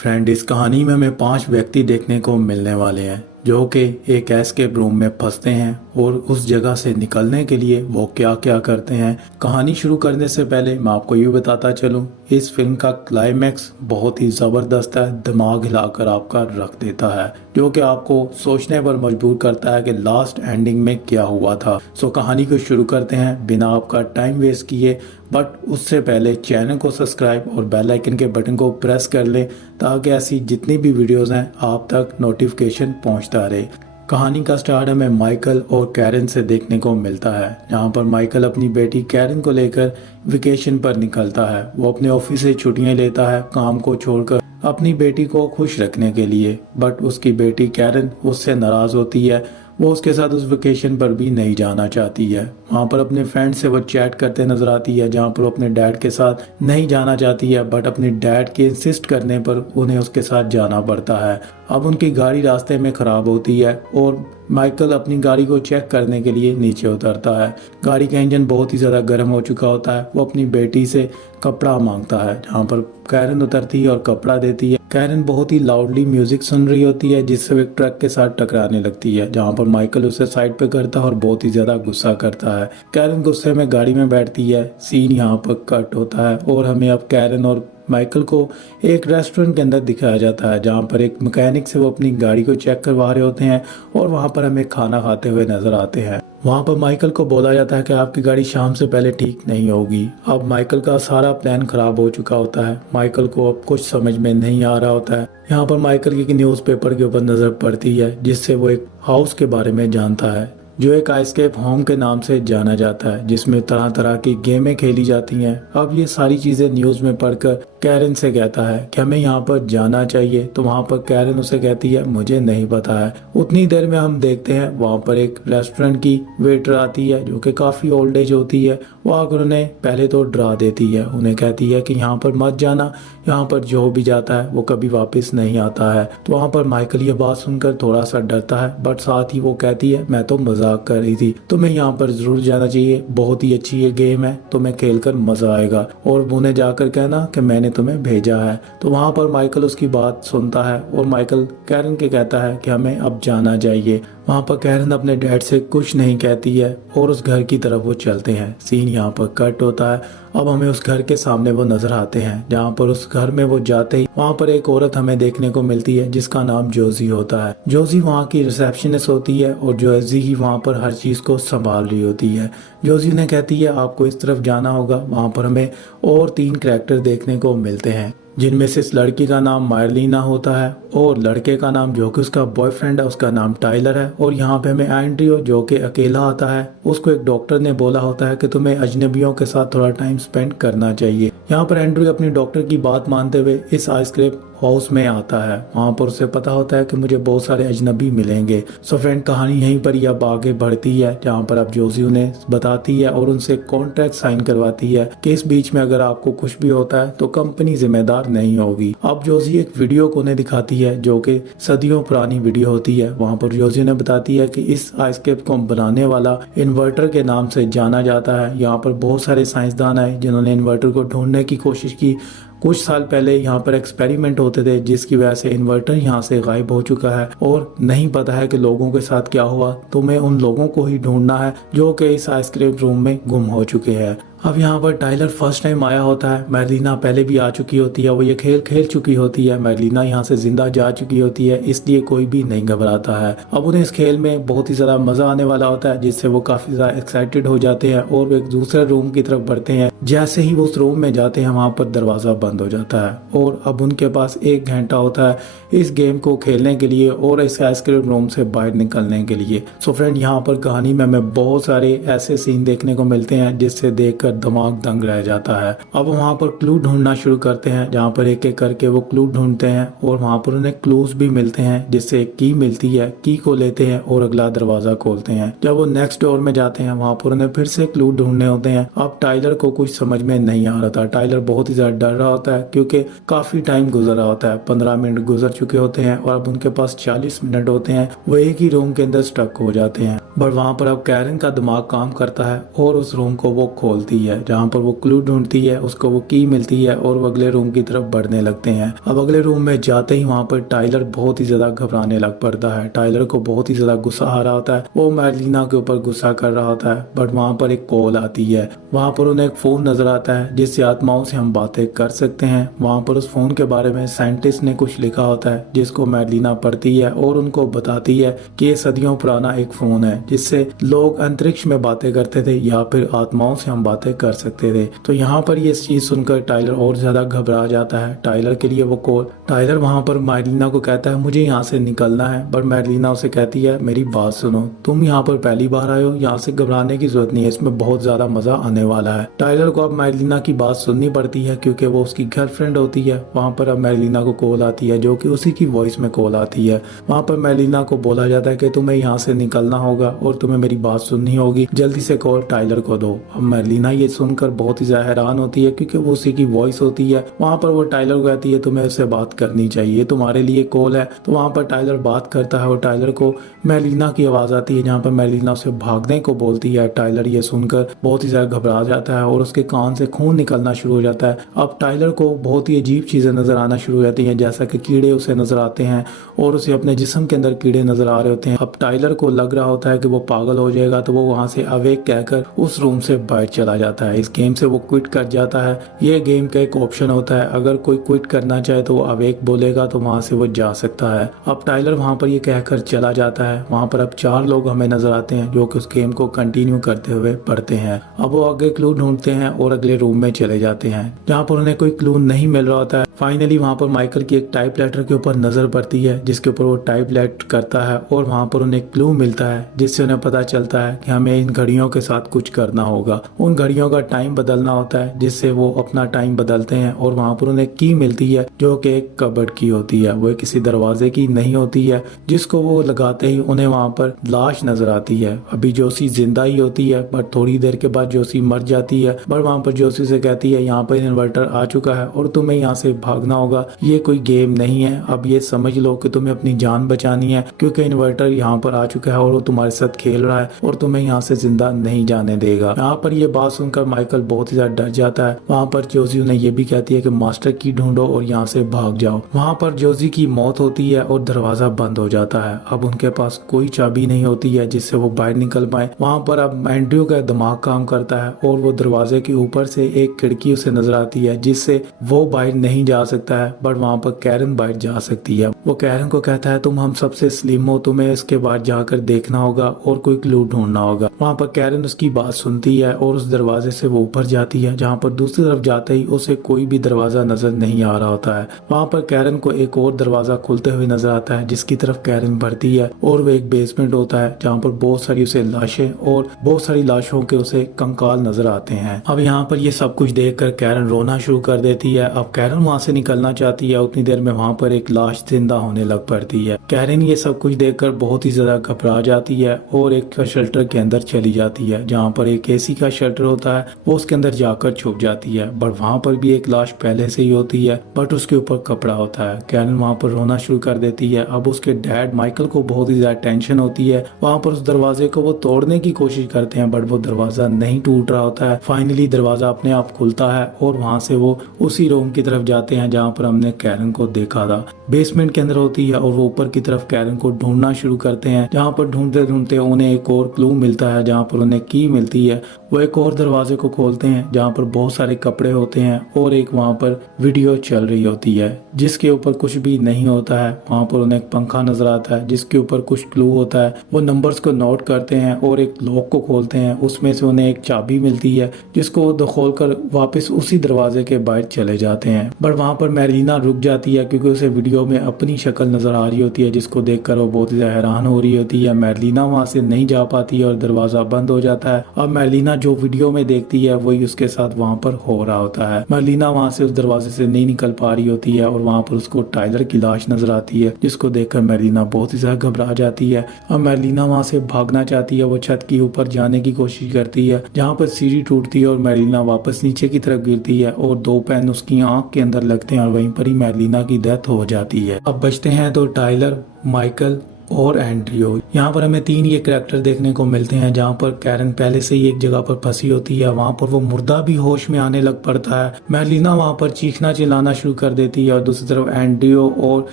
Friend, इस कहानी में हमें 5 व्यक्ति देखने को मिलने वाले हैं जो कि एक एस्केप रूम में फंसते हैं और उस जगह से निकलने के लिए वो क्या क्या करते हैं। कहानी शुरू करने से पहले मैं आपको ये बताता चलूं, इस फिल्म का क्लाइमैक्स बहुत ही ज़बरदस्त है, दिमाग हिलाकर आपका रख देता है, जो कि आपको सोचने पर मजबूर करता है कि लास्ट एंडिंग में क्या हुआ था। सो कहानी को शुरू करते हैं बिना आपका टाइम वेस्ट किए। बट उससे पहले चैनल को सब्सक्राइब और बेल आइकन के बटन को प्रेस कर लें ताकि ऐसी जितनी भी वीडियोस हैं आप तक नोटिफिकेशन पहुंचता रहे। कहानी का स्टार्ट हमें माइकल और कैरन से देखने को मिलता है, जहां पर माइकल अपनी बेटी कैरन को लेकर वेकेशन पर निकलता है। वो अपने ऑफिस से छुट्टियां लेता है काम को छोड़कर अपनी बेटी को खुश रखने के लिए। बट उसकी बेटी कैरन उससे नाराज होती है, वो उसके साथ उस वेकेशन पर भी नहीं जाना चाहती है। वहाँ पर अपने फ्रेंड से वो चैट करते नजर आती है, जहाँ पर वो अपने डैड के साथ नहीं जाना चाहती है, बट अपने डैड के इंसिस्ट करने पर उन्हें उसके साथ जाना पड़ता है। अब उनकी गाड़ी रास्ते में खराब होती है और माइकल अपनी गाड़ी को चेक करने के लिए नीचे उतरता है। गाड़ी का इंजन बहुत ही ज़्यादा गर्म हो चुका होता है। वो अपनी बेटी से कपड़ा मांगता है, जहाँ पर कैरन उतरती है और कपड़ा देती है। कैरन बहुत ही लाउडली म्यूजिक सुन रही होती है, जिससे वो एक ट्रक के साथ टकराने लगती है, जहाँ पर माइकल उसे साइड पे करता है और बहुत ही ज्यादा गुस्सा करता है। कैरन गुस्से में गाड़ी में बैठती है। सीन यहाँ पर कट होता है और हमें अब कैरन और माइकल को एक रेस्टोरेंट के अंदर दिखाया जाता है, जहाँ पर एक मैकेनिक से वो अपनी गाड़ी को चेक करवा रहे होते हैं और वहाँ पर हमें खाना खाते हुए नजर आते हैं। वहाँ पर माइकल को बोला जाता है कि आपकी गाड़ी शाम से पहले ठीक नहीं होगी। अब माइकल का सारा प्लान खराब हो चुका होता है। माइकल को अब कुछ समझ में नहीं आ रहा होता है। यहाँ पर माइकल की न्यूज़पेपर के ऊपर नजर पड़ती है, जिससे वो एक हाउस के बारे में जानता है जो एक एस्केप होम के नाम से जाना जाता है, जिसमें तरह तरह की गेमें खेली जाती हैं। अब ये सारी चीजें न्यूज में पढ़कर कैरन से कहता है कि हमें यहाँ पर जाना चाहिए, तो वहाँ पर कैरन उसे कहती है मुझे नहीं पता है। उतनी देर में हम देखते हैं वहाँ पर एक रेस्टोरेंट की वेटर आती है, जो कि काफी ओल्ड एज होती है। वो आकर उन्हें पहले तो डरा देती है, उन्हें कहती है कि यहाँ पर मत जाना, यहाँ पर जो भी जाता है वो कभी वापस नहीं आता है। तो वहाँ पर माइकल ये बात सुनकर थोड़ा सा डरता है, बट साथ ही वो कहती है मैं तो मजाक कर रही थी, तुम्हें यहाँ पर जरूर जाना चाहिए, बहुत ही अच्छी ये गेम है, तुम्हें खेलकर मजा आएगा और उन्हें जाकर कहना कि मैंने तुम्हें भेजा है। तो वहाँ पर माइकल उसकी बात सुनता है और माइकल कैरन के कहता है कि हमें अब जाना चाहिए। वहाँ पर कैरन अपने डैड से कुछ नहीं कहती है और उस घर की तरफ वो चलते हैं। सीन यहाँ पर कट होता है। अब हमें उस घर के सामने वो नजर आते हैं, जहाँ पर उस घर में वो जाते ही वहाँ पर एक औरत हमें देखने को मिलती है, जिसका नाम जोजी होता है। जोजी वहाँ की रिसेप्शनिस्ट होती है और जोजी ही वहाँ पर हर चीज को संभाल रही होती है। जोजी ने कहती है आपको इस तरफ जाना होगा। वहाँ पर हमें और 3 कैरेक्टर देखने को मिलते हैं, जिनमें से इस लड़की का नाम मार्लिना होता है और लड़के का नाम जो कि उसका बॉयफ्रेंड है उसका नाम टाइलर है। और यहाँ पे हमें एंड्रियो जो कि अकेला आता है, उसको एक डॉक्टर ने बोला होता है कि तुम्हें अजनबियों के साथ थोड़ा टाइम स्पेंड करना चाहिए। यहाँ पर एंड्रियो अपनी डॉक्टर की बात मानते हुए इस आइसक्रीम हाउस में आता है। वहाँ पर उसे पता होता है कि मुझे बहुत सारे अजनबी मिलेंगे। सो फ्रेंड, कहानी यहीं पर ही अब आगे बढ़ती है, जहाँ पर अब जोजी उन्हें बताती है और उनसे कॉन्ट्रैक्ट साइन करवाती है कि इस बीच में अगर आपको कुछ भी होता है तो कंपनी जिम्मेदार नहीं होगी। अब जोजी एक वीडियो को उन्हें दिखाती है, जो कि सदियों पुरानी वीडियो होती है। वहाँ पर जोजी ने बताती है कि इस आइसकेप को बनाने वाला इन्वर्टर के नाम से जाना जाता है। यहाँ पर बहुत सारे साइंसदान आए जिन्होंने इन्वर्टर को ढूंढने की कोशिश की। कुछ साल पहले यहाँ पर एक्सपेरिमेंट होते थे, जिसकी वजह से इन्वर्टर यहाँ से गायब हो चुका है और नहीं पता है कि लोगों के साथ क्या हुआ। तुम्हें उन लोगों को ही ढूंढना है जो कि इस आइसक्रीम रूम में गुम हो चुके हैं। अब यहाँ पर टाइलर फर्स्ट टाइम आया होता है। मैर्लिना पहले भी आ चुकी होती है, वो ये खेल खेल चुकी होती है। मैर्लिना यहाँ से जिंदा जा चुकी होती है, इसलिए कोई भी नहीं घबराता है। अब उन्हें इस खेल में बहुत ही ज़्यादा मज़ा आने वाला होता है, जिससे वो काफ़ी ज़्यादा एक्साइटेड हो जाते हैं और एक दूसरे रूम की तरफ बढ़ते हैं। जैसे ही वो उस रूम में जाते हैं, वहाँ पर दरवाज़ा बंद हो जाता है और अब उनके पास 1 घंटा होता है इस गेम को खेलने के लिए और इस आइसक्रीम रूम से बाहर निकलने के लिए। सो फ्रेंड, यहाँ पर कहानी में हमें बहुत सारे ऐसे सीन देखने को मिलते हैं जिससे देखकर दिमाग दंग रह जाता है। अब वहाँ पर क्लू ढूंढना शुरू करते हैं, जहाँ पर एक एक करके वो क्लू ढूंढते हैं और वहाँ पर उन्हें क्लूज भी मिलते हैं, जिससे एक की मिलती है। की को लेते हैं और अगला दरवाजा खोलते हैं। जब वो नेक्स्ट डोर में जाते हैं, वहाँ पर उन्हें फिर से क्लू ढूंढने होते हैं। अब टाइलर को कुछ समझ में नहीं आ रहा था। टाइलर बहुत ही ज्यादा डर रहा होता है क्योंकि काफी टाइम गुजरा होता है, 15 मिनट गुजर चुके होते हैं और अब उनके पास 40 मिनट होते हैं। वो एक ही रूम के अंदर स्टक हो जाते हैं। बट वहाँ पर अब कैरन का दिमाग काम करता है और उस रूम को वो खोलती है जहाँ पर वो क्लू ढूंढती है, उसको वो की मिलती है और वो अगले रूम की तरफ बढ़ने लगते हैं। अब अगले रूम में जाते ही वहाँ पर टाइलर बहुत ही ज्यादा घबराने लग पड़ता है। टाइलर को बहुत ही ज्यादा गुस्सा आ रहा होता है, वो मैडलिना के ऊपर गुस्सा कर रहा होता है। बट वहाँ पर एक कॉल आती है, वहाँ पर उन्हें एक फोन नजर आता है जिससे आत्माओं से हम बातें कर सकते हैं। वहाँ पर उस फोन के बारे में साइंटिस्ट ने कुछ लिखा होता है जिसको मैडलिना पढ़ती है और उनको बताती है कि ये सदियों पुराना एक फोन है जिससे लोग अंतरिक्ष में बातें करते थे या फिर आत्माओं से हम बातें कर सकते थे। तो यहाँ पर ये चीज सुनकर टाइलर और ज्यादा घबरा जाता है। टाइलर के लिए वो कॉल, टाइलर वहाँ पर मैडलिना को कहता है मुझे यहाँ से निकलना है, पर मैडलिना उसे कहती है मेरी बात सुनो, तुम यहाँ पर पहली बार आए हो, यहाँ से घबराने की जरूरत नहीं है, इसमें बहुत ज्यादा मजा आने वाला है। टाइलर को अब मैडलिना की बात सुननी पड़ती है क्योंकि वो उसकी गर्लफ्रेंड होती है। वहाँ पर अब मैडलिना को कॉल आती है जो कि उसी की वॉइस में कॉल आती है। वहाँ पर मैडलिना को बोला जाता है कि तुम्हें यहाँ से निकलना होगा और तुम्हें मेरी बात सुननी होगी, जल्दी से कॉल टाइलर को दो। अब मैडलिना ये सुनकर बहुत ही ज्यादा हैरान होती है क्योंकि वो उसी की वॉइस होती है। वहाँ पर वो टाइलर को कहती है तुम्हें उससे बात करनी चाहिए, तुम्हारे लिए कॉल है। तो वहाँ पर टाइलर बात करता है और टाइलर को मैडलिना की आवाज आती है जहाँ पर मैडलिना उसे भागने को बोलती है। टाइलर ये सुनकर बहुत ही ज्यादा घबरा जाता है और उसके कान से खून निकलना शुरू हो जाता है। अब टाइलर को बहुत ही अजीब चीजें नजर आना शुरू हो जाती हैं, जैसा कि कीड़े उसे नजर आते हैं और उसे अपने जिस्म के अंदर कीड़े नजर आ रहे होते हैं। अब टाइलर को लग रहा होता है कि वो पागल हो जाएगा, तो वो वहाँ से अवेक कहकर उस रूम से बाहर चला जाता है। इस गेम से वो क्विट कर जाता है। ये गेम का एक ऑप्शन होता है, अगर कोई क्विट करना चाहे तो वो अवेक बोलेगा तो वहाँ से वो जा सकता है। अब टाइलर वहाँ पर ये कहकर चला जाता है। वहाँ पर अब 4 लोग हमें नजर आते हैं जो कि उस गेम को कंटिन्यू करते हुए पढ़ते हैं। अब वो आगे क्लू ढूंढते हैं और अगले रूम में चले जाते हैं जहाँ पर उन्हें कोई क्लू नहीं मिल रहा होता है। फाइनली वहाँ पर माइकल की एक टाइप लेटर के ऊपर नजर पड़ती है जिसके ऊपर वो टाइप लेटर करता है और वहाँ पर उन्हें क्लू मिलता है जिससे उन्हें पता चलता है कि हमें इन घड़ियों के साथ कुछ करना होगा। उन घड़ियों का टाइम बदलना होता है जिससे वो अपना टाइम बदलते हैं और वहाँ पर उन्हें की मिलती है जो कि एक कबर्ड की होती है। वो किसी दरवाजे की नहीं होती है, जिसको वो लगाते ही उन्हें वहाँ पर लाश नजर आती है। अभी जोशी जिंदा ही होती है बट थोड़ी देर के बाद जोशी मर जाती है। बट वहाँ पर जोशी से कहती है यहाँ पर इन्वर्टर आ चुका है और तुम्हें यहाँ से भागना होगा, ये कोई गेम नहीं है। अब ये समझ लो कि तुम्हें अपनी जान बचानी है क्योंकि इन्वर्टर यहाँ पर आ चुका है और वो तुम्हारे साथ खेल रहा है और तुम्हें यहाँ से जिंदा नहीं जाने देगा। यहाँ पर ये बात सुनकर माइकल बहुत ही ज्यादा डर जाता है। वहाँ पर जोशी उन्हें ये भी कहती है कि मास्टर की ढूंढो और यहाँ से भाग जाओ। वहाँ पर जोशी की मौत होती है और दरवाजा बंद हो जाता है। अब उनके पास कोई चाबी नहीं होती है जिससे वो बाहर निकल पाए। वहाँ पर अब एंड्रयू का दिमाग काम करता है और वो दरवाजे के ऊपर से एक खिड़की उसे नजर आती है जिससे वो बाहर नहीं जा सकता है बट वहाँ पर कैरन बाहर जा सकती है। वो कैरन को कहता है तुम हम सबसे स्लिम हो, तुम्हें इसके बाद जाकर देखना होगा और कोई क्लू ढूंढना होगा। वहाँ पर कैरन उसकी बात सुनती है और उस दरवाजे से वो ऊपर जाती है जहाँ पर दूसरी तरफ जाते ही उसे कोई भी दरवाजा नजर नहीं आ रहा होता है। वहाँ पर कैरन को एक और दरवाजा खुलते हुए नजर आता है जिसकी तरफ कैरन बढ़ती है और वो एक बेसमेंट होता है जहाँ पर बहुत सारी उसे लाशें और बहुत सारी लाशों के उसे कंकाल नजर आते हैं। अब यहाँ पर ये सब कुछ देखकर कैरन रोना शुरू कर देती है। अब कैरन वहाँ से निकलना चाहती है, उतनी देर में वहाँ पर एक लाश जिंदा होने लग पड़ती है। कैरन ये सब कुछ देखकर बहुत ही ज्यादा घबरा जाती है और एक शेल्टर के अंदर चली जाती है जहाँ पर एक एसी का शेल्टर होता है, वो उसके अंदर जाकर छुप जाती है। बट वहाँ पर भी एक लाश पहले से ही होती है बट उसके ऊपर कपड़ा होता है। कैरन वहाँ पर रोना शुरू कर देती है। अब उसके डैड माइकल को बहुत ही ज्यादा टेंशन होती है। वहाँ पर उस दरवाजे को वो तोड़ने की कोशिश करते हैं बट वो दरवाजा नहीं टूट रहा होता है। फाइनली दरवाजा अपने आप खुलता है और वहाँ से वो उसी रूम की तरफ जाते हैं जहाँ पर हमने कैरन को देखा था। बेसमेंट के अंदर होती है और वो ऊपर की तरफ कैरन को ढूंढना शुरू करते हैं जहाँ पर ढूंढते ढूंढते उन्हें एक और क्लू मिलता है जहाँ पर उन्हें की मिलती है। वो एक और दरवाजे को खोलते हैं जहाँ पर बहुत सारे कपड़े होते हैं और एक वहाँ पर वीडियो चल रही होती है जिसके ऊपर कुछ भी नहीं होता है। वहाँ पर उन्हें एक पंखा नजर आता है जिसके ऊपर कुछ क्लू होता है। वो नंबर्स को नोट करते हैं और एक लॉक को खोलते हैं, उसमें से उन्हें एक चाबी मिलती है जिसको वो खोलकर वापस उसी दरवाजे के बाहर चले जाते हैं। बट वहाँ पर मैरीना रुक जाती है क्योंकि उसे वीडियो में अपनी शक्ल नजर आ रही होती है जिसको देखकर वो बहुत ही हैरान हो रही होती है। मैरीना वहाँ से नहीं जा पाती है और दरवाजा बंद हो जाता है। अब मैरीना जो वीडियो में देखती है वही उसके साथ वहाँ पर हो रहा होता है। मैरीना वहाँ से उस दरवाजे से नहीं निकल पा रही होती है और वहाँ पर उसको टाइलर की लाश नजर आती है जिसको देखकर मैरीना बहुत ही ज्यादा घबरा जाती है। अब मैरीना वहाँ से भागना चाहती है, वो छत के ऊपर जाने की कोशिश करती है जहाँ पर सीढ़ी टूटती है और मैरीना वापस नीचे की तरफ गिरती है और 2 पेन उसकी आंख के अंदर लगते हैं और वहीं पर ही मैडलिना की डेथ हो जाती है। अब बचते हैं तो टाइलर, माइकल और एंड्रियो। यहाँ पर हमें 3 ये कैरेक्टर देखने को मिलते हैं, जहाँ पर कैरन पहले से ही एक जगह पर फंसी होती है, वहाँ पर वो मुर्दा भी होश में आने लग पड़ता है। मैडलिना वहाँ पर चीखना चिल्लाना शुरू कर देती है और दूसरी तरफ एंड्रियो और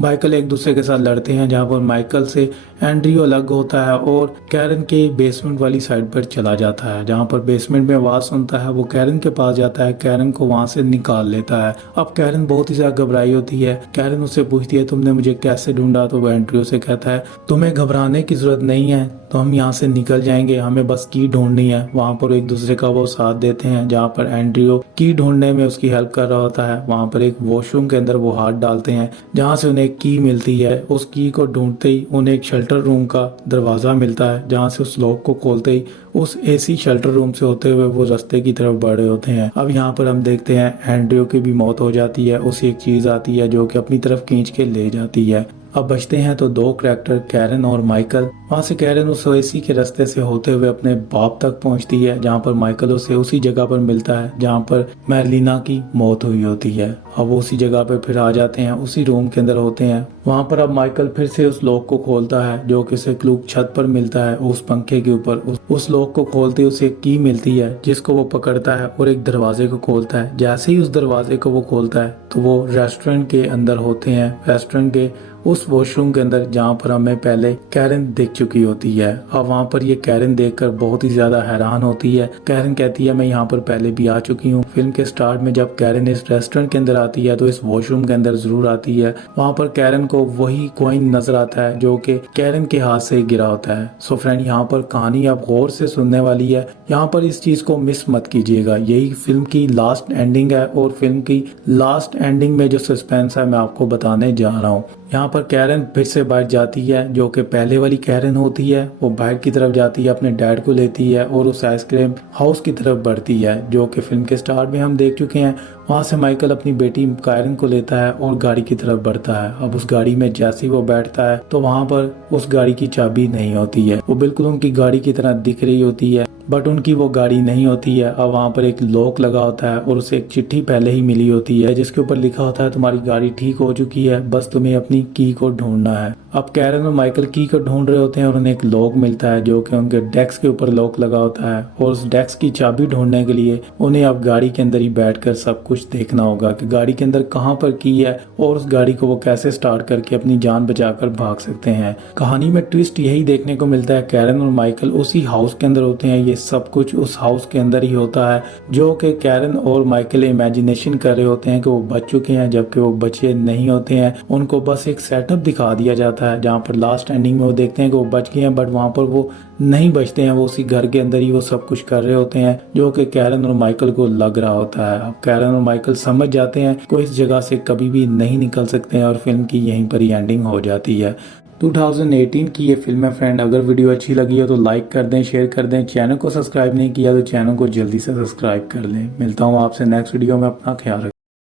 माइकल एक दूसरे के साथ लड़ते हैं, जहाँ पर माइकल से एंड्रियो अलग होता है और कैरन के बेसमेंट वाली साइड पर चला जाता है। जहाँ पर बेसमेंट में आवाज सुनता है, वो कैरन के पास जाता है, कैरन को वहाँ से निकाल लेता है। अब कैरन बहुत ही ज्यादा घबराई होती है। कैरन उससे पूछती है तुमने मुझे कैसे ढूंढा, तो वो एंड्रियो से कहता है तुम्हें घबराने की जरूरत नहीं है, तो हम यहाँ से निकल जाएंगे, हमें बस की ढूंढनी है। वहाँ पर एक दूसरे का वो साथ देते हैं, जहाँ पर एंड्रियो की ढूंढने में उसकी हेल्प कर रहा होता है। वहाँ पर एक वॉशरूम के अंदर वो हाथ डालते हैं, जहाँ से उन्हें एक की मिलती है। उस की को ढूंढते ही उन्हें एक शेल्टर रूम का दरवाजा मिलता है, जहाँ से उस लॉक को खोलते ही उस एसी शेल्टर रूम से होते हुए वो रास्ते की तरफ बढ़ रहे होते हैं। अब यहाँ पर हम देखते हैं एंड्रियो की भी मौत हो जाती है। उसे एक चीज आती है जो कि अपनी तरफ खींच के ले जाती है। अब बचते हैं तो 2 कैरेक्टर, कैरन और माइकल। वहाँ से कैरन उस ओएसी के रास्ते से होते हुए अपने बाप तक पहुँचती है, जहाँ पर माइकल उसे उसी जगह पर मिलता है जहाँ पर मैडलिना की मौत हुई होती है। अब वो उसी जगह पे फिर आ जाते हैं, उसी रूम के अंदर होते हैं। वहाँ पर अब माइकल फिर से उस लॉक को खोलता है जो कि उसे क्लू छत पर मिलता है, उस पंखे के ऊपर। उस लॉक को खोलते ही उसे एक की मिलती है, जिसको वो पकड़ता है और एक दरवाजे को खोलता है। जैसे ही उस दरवाजे को वो खोलता है तो वो रेस्टोरेंट के अंदर होते हैं, रेस्टोरेंट के उस वॉशरूम के अंदर, जहाँ पर हमें पहले कैरन देख चुकी होती है। अब वहाँ पर ये कैरन देखकर बहुत ही ज्यादा हैरान होती है। कैरन कहती है मैं यहाँ पर पहले भी आ चुकी हूँ। फिल्म के स्टार्ट में जब कैरन इस रेस्टोरेंट के अंदर आती है तो इस वॉशरूम के अंदर जरूर आती है। वहाँ पर कैरन को वही कॉइन नजर आता है जो कि कैरन के हाथ से गिरा होता है। सो फ्रेंड, यहाँ पर कहानी आप गौर से सुनने वाली है, यहाँ पर इस चीज को मिस मत कीजिएगा। यही फिल्म की लास्ट एंडिंग है और फिल्म की लास्ट एंडिंग में जो सस्पेंस है मैं आपको बताने जा रहा हूँ। यहाँ पर कैरन फिर से बाहर जाती है, जो कि पहले वाली कैरन होती है। वो बाहर की तरफ जाती है, अपने डैड को लेती है और उस आइसक्रीम हाउस की तरफ बढ़ती है, जो कि फिल्म के स्टार्ट में हम देख चुके हैं। वहाँ से माइकल अपनी बेटी कैरन को लेता है और गाड़ी की तरफ बढ़ता है। अब उस गाड़ी में जैसे ही वो बैठता है तो वहाँ पर उस गाड़ी की चाबी नहीं होती है। वो बिल्कुल उनकी गाड़ी की तरह दिख रही होती है, बट उनकी वो गाड़ी नहीं होती है। अब वहाँ पर एक लॉक लगा होता है और उसे एक चिट्ठी पहले ही मिली होती है, जिसके ऊपर लिखा होता है तुम्हारी गाड़ी ठीक हो चुकी है, बस तुम्हें अपनी की को ढूंढना है। अब कैरन और माइकल की को ढूंढ रहे होते हैं और उन्हें एक लॉक मिलता है जो कि उनके डेस्क के ऊपर लॉक लगा होता है। और उस डेस्क की चाबी ढूंढने के लिए उन्हें अब गाड़ी के अंदर ही बैठकर सब कुछ देखना होगा कि गाड़ी के अंदर कहाँ पर की है और उस गाड़ी को वो कैसे स्टार्ट करके अपनी जान बचाकर भाग सकते हैं। कहानी में ट्विस्ट यही देखने को मिलता है, कैरन और माइकल उसी हाउस के अंदर होते हैं। ये सब कुछ उस हाउस के अंदर ही होता है, जो कि कैरन और माइकल इमेजिनेशन कर रहे होते हैं कि वो बच चुके हैं, जबकि वो बचे नहीं होते हैं। उनको बस एक सेटअप दिखा दिया जाता है, जहाँ पर लास्ट एंडिंग में वो देखते हैं कि वो बच गए हैं, बट वहाँ पर वो नहीं बचते हैं। वो उसी घर के अंदर ही वो सब कुछ कर रहे होते हैं, जो कि कैरन और माइकल को लग रहा होता है। अब कैरन और माइकल समझ जाते हैं कि इस जगह से कभी भी नहीं निकल सकते हैं और फिल्म की यहीं पर ही एंडिंग हो जाती है। 2018 की ये फिल्म है फ्रेंड। अगर वीडियो अच्छी लगी हो तो लाइक कर दें, शेयर कर दें। चैनल को सब्सक्राइब नहीं किया तो चैनल को जल्दी से सब्सक्राइब कर लें। मिलता हूँ आपसे नेक्स्ट वीडियो में, अपना ख्याल रखें।